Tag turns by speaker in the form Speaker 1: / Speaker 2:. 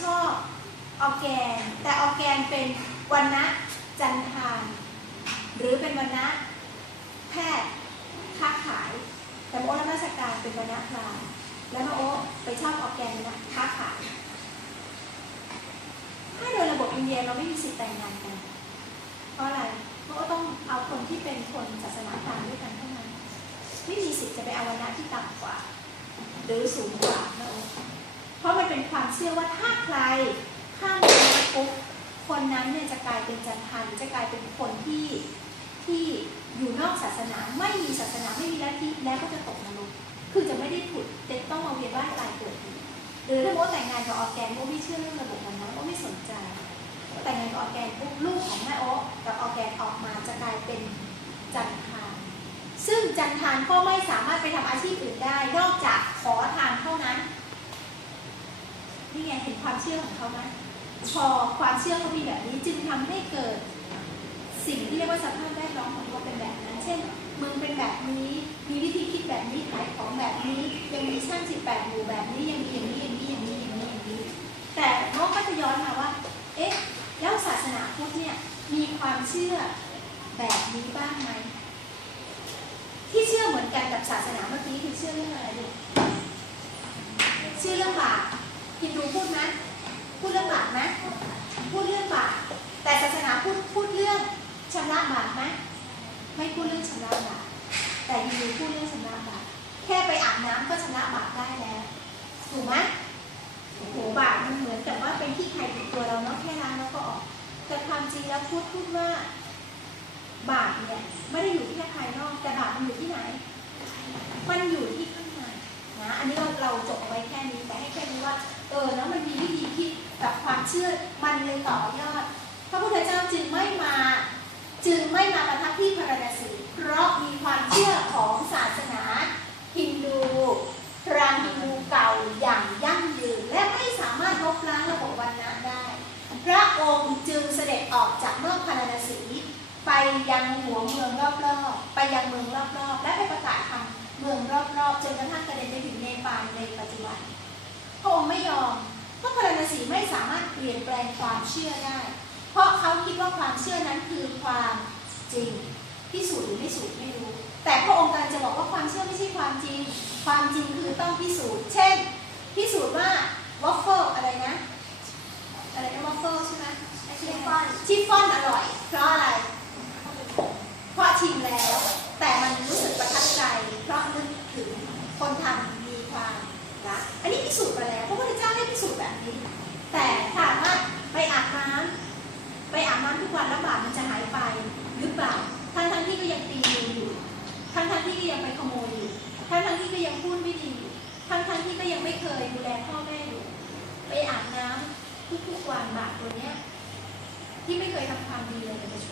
Speaker 1: ชอบออร์แกน แต่ออร์แกนเป็นวันนะจันทานหรือเป็นวันนะแพทย์ค้าขาย แต่โอ๊ตรับราชการเป็นวันนะพรามแล้วมาโอ๊ไปชอบออร์แกนนะค้าขายถ้าโดยระบบอินเดียเราไม่มีสิทธิ์แต่งงานกันเพราะอะไรเพราะว่าต้องเอาคนที่เป็นคนศาสนาพราหมณ์ด้วยกันเท่านั้นไม่มีสิทธิ์จะไปเอาวันนะที่ต่ำกว่า หรือสูงกว่านะโอ๊ เพราะมันเป็นความเชื่อว่าถ้าใครข้ามวันนะปุ๊บคนนั้นเนี่ยจะกลายเป็นจันทันจะกลายเป็นคนที่ที่อยู่นอกศาสนาไม่มีศาสนาไม่มีลัทธิแล้วก็จะตกนรกคือจะไม่ได้ผุดจะต้องมาเวียนว่ายตายเกิดอีกหรือถ้าโมแต่งงานกับออร์แกนโมไม่เชื่อเรื่องระบบวันนะโมไม่สนใจแต่งงานกับออร์แกนปุ๊บลูกของแม่โอ๊ตกับออร์แกนออกมาจะกลายเป็นจันทาน ซึ่งจันทานก็ไม่สามารถไปทำอาชีพอื่นได้ นอกจากขอทานเท่า นี่ไงเห็นความเชื่อของเขาไหมพอความเชื่อเขามีแบบนี้จึงทำให้เกิด สิ่งที่เรียกว่าสภาพแวดล้อมของเขาเป็นแบบนั้น เช่นเมืองเป็นแบบนี้ มีวิธีคิดแบบนี้ขายของแบบนี้ ยังมีช่างสิบแปดหมู่แบบนี้ยังมีอย่างนี้อย่างนี้อย่างนี้อย่างนี้อย่างนี้ แต่น้องก็จะย้อนมาว่า เอ๊ะแล้วศาสนาพุทธเนี่ยมีความเชื่อแบบนี้บ้างไหมที่เชื่อเหมือนกันกับศาสนาเมื่อกี้คือเชื่อเรื่องอะไรลูเชื่อเรื่องบาป ฮินดูพูดไหมพูดเรื่องบาปไหมพูดเรื่องบาปแต่ศาสนาพูดพูดเรื่องชำระบาปไหมไม่พูดเรื่องชำระบาปแต่ฮินดูพูดเรื่องชำระบาปแค่ไปอาบน้ำก็ชำระบาปได้แล้ว ถูกไหมโอ้โหบาปมันเหมือนกับว่าเป็นที่ใครติดตัวเราเนาะแค่ล้างแล้วก็ออก แต่ความจริงแล้วพูดพูดว่า บาปเนี่ยไม่ได้อยู่ที่แค่ภายนอก แต่บาปมันอยู่ที่ไหน มันอยู่ที่ข้างในนะ อันนี้เราเราจบเอาไว้แค่นี้ เออแล้วมันมีวิธีคิดกับความเชื่อมันเลยต่อยอด พระพุทธเจ้าจึงไม่มา จึงไม่มาประทับที่พาราณสีเพราะมีความเชื่อของศาสนาฮินดูพราหมณ์ฮินดูเก่าอย่างยั่งยืนและไม่สามารถลบล้างระบบวันนะได้ พระองค์จึงเสด็จออกจากเมืองพาราณสีไปยังหัวเมืองรอบๆ ไปยังเมืองรอบๆ และไปประกาศทำเมืองรอบๆ จนกระทั่งกระเด็นไปถึงเนปาลในปัจจุบัน ไม่ยอมเพราะพาราณสีไม่สามารถเปลี่ยนแปลงความเชื่อได้ เพราะเขาคิดว่าความเชื่อนั้นคือความจริงพิสูจน์หรือไม่สูจน์ไม่รู้ แต่พระองค์กำลังจะบอกว่าความเชื่อไม่ใช่ความจริง ความจริงคือต้องพิสูจน์ เช่น พิสูจน์ว่าวอฟเฟิลอะไรนะ อะไรนะวอฟเฟิลใช่ไหมชิฟฟ่อนชิฟฟ่อนอร่อย เพราะอะไร เพราะชิมแล้ว แต่มันรู้สึกประทับใจ เพราะนึกถึงคนทำมีความรักอันนี้พิสูจน์มาแล้วพระพุทธเจ้าให้พิสูจน์แบบนี้ แต่ถามว่าไปอาบน้ำไปอาบน้ำทุก วันแล้วบาปมันจะหายไปหรือเปล่าทั้งทั้งที่ก็ยังตีอยู่อยู่ทั้งทั้งที่ก็ยังไปขโมยอยู่ทั้งทั้งที่ก็ยังพูดไม่ดีอยู่ทั้งทั้งที่ก็ยังไม่เคยดูแลพ่อแม่อยู่ไปอาบน้ำทุกๆวันบาปตัวเนี้ยที่ไม่เคยทำความดีเลยมันจะช่วย